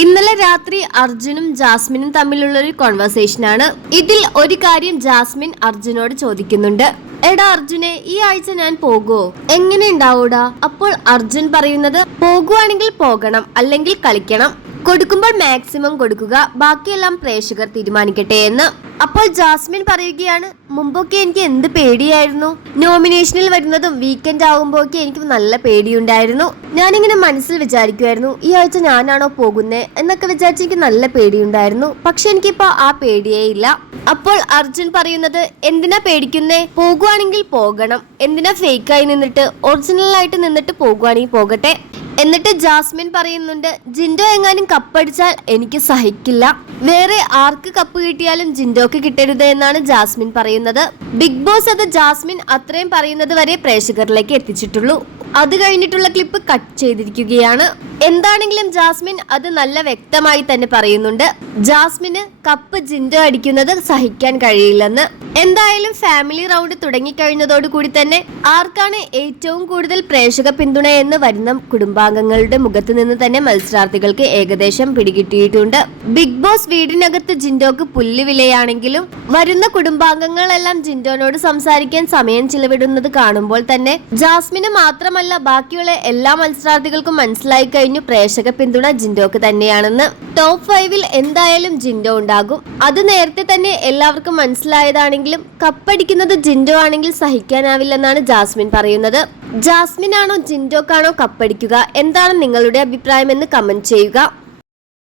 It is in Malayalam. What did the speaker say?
ഇന്നലെ രാത്രി അർജുനും ജാസ്മിനും തമ്മിലുള്ള ഒരു കോൺവെർസേഷൻ ആണ്. ഇതിൽ ഒരു കാര്യം ജാസ്മിൻ അർജുനോട് ചോദിക്കുന്നുണ്ട്. എടാ അർജുനെ ഈ ആഴ്ച ഞാൻ പോകുമോ എങ്ങനെ ഉണ്ടാവൂടാ? അപ്പോൾ അർജുൻ പറയുന്നത് പോകുവാണെങ്കിൽ പോകണം അല്ലെങ്കിൽ കളിക്കണം. കൊടുക്കുമ്പോൾ മാക്സിമം കൊടുക്കുക. ബാക്കിയെല്ലാം പ്രേക്ഷകർ തീരുമാനിക്കട്ടെ എന്ന്. അപ്പോൾ ജാസ്മിൻ പറയുകയാണ് മുമ്പൊക്കെ എനിക്ക് എന്ത് പേടിയായിരുന്നു? നോമിനേഷനിൽ വരുന്നതും വീക്കെൻഡ് ആകുമ്പോഴൊക്കെ എനിക്ക് നല്ല പേടിയുണ്ടായിരുന്നു. ഞാനിങ്ങനെ മനസ്സിൽ വിചാരിക്കുമായിരുന്നു ഈ ആഴ്ച ഞാനാണോ പോകുന്നേ? എന്നൊക്കെ വിചാരിച്ച് എനിക്ക് നല്ല പേടിയുണ്ടായിരുന്നു. പക്ഷെ എനിക്കിപ്പോ ആ പേടിയേ ഇല്ല. അപ്പോൾ അർജുൻ പറയുന്നത് എന്തിനാ പേടിക്കുന്നേ? പോകുവാണെങ്കിൽ പോകണം. എന്തിനാ ഫേക്കായി നിന്നിട്ട് ഒറിജിനൽ ആയിട്ട് നിന്നിട്ട് പോകുവാണെങ്കിൽ പോകട്ടെ? എന്നിട്ട് ജാസ്മിൻ പറയുന്നുണ്ട് ജിൻഡോ എങ്ങാനും കപ്പടിച്ചാൽ എനിക്ക് സഹിക്കില്ല. വേറെ ആർക്ക് കപ്പ് കിട്ടിയാലും ജിൻഡോക്ക് കിട്ടരുത് എന്നാണ് ജാസ്മിൻ പറയുന്നത്. ബിഗ് ബോസ് അത് ജാസ്മിൻ അത്രയും പറയുന്നത് വരെ പ്രേക്ഷകരിലേക്ക് എത്തിച്ചിട്ടുള്ളൂ. അത് കഴിഞ്ഞിട്ടുള്ള ക്ലിപ്പ് കട്ട് ചെയ്തിരിക്കുകയാണ്. എന്താണെങ്കിലും ജാസ്മിൻ അത് നല്ല വ്യക്തമായി തന്നെ പറയുന്നുണ്ട്. ജാസ്മിന് കപ്പ് ജിൻഡോ അടിക്കുന്നത് സഹിക്കാൻ കഴിയില്ലെന്ന്. എന്തായാലും ഫാമിലി റൗണ്ട് തുടങ്ങിക്കഴിഞ്ഞതോടുകൂടി തന്നെ ആർക്കാണ് ഏറ്റവും കൂടുതൽ പ്രേക്ഷക പിന്തുണ എന്ന് വരുന്ന കുടുംബാംഗങ്ങളുടെ മുഖത്ത് നിന്ന് തന്നെ മത്സരാർത്ഥികൾക്ക് ഏകദേശം പിടികിട്ടിയിട്ടുണ്ട്. ബിഗ് ബോസ് വീടിനകത്ത് ജിൻഡോക്ക് പുല്ലുവിലയാണെങ്കിലും വരുന്ന കുടുംബാംഗങ്ങളെല്ലാം ജിൻഡോനോട് സംസാരിക്കാൻ സമയം ചിലവിടുന്നത് കാണുമ്പോൾ തന്നെ ജാസ്മിന് മാത്രമല്ല ബാക്കിയുള്ള എല്ലാ മത്സരാർത്ഥികൾക്കും മനസ്സിലായി കഴിഞ്ഞു പ്രേക്ഷക പിന്തുണ ജിൻഡോക്ക് തന്നെയാണെന്ന്. ടോപ്പ് ഫൈവിൽ എന്തായാലും ജിൻഡോ ഉണ്ടാകും. അത് നേരത്തെ തന്നെ എല്ലാവർക്കും മനസ്സിലായതാണെങ്കിലും കപ്പടിക്കുന്നത് ജിൻഡോ ആണെങ്കിൽ സഹിക്കാനാവില്ലെന്നാണ് ജാസ്മിൻ പറയുന്നത്. ജാസ്മിൻ ആണോ ജിൻഡോക്കാണോ കപ്പടിക്കുക? എന്താണ് നിങ്ങളുടെ അഭിപ്രായം എന്ന് കമന്റ് ചെയ്യുക.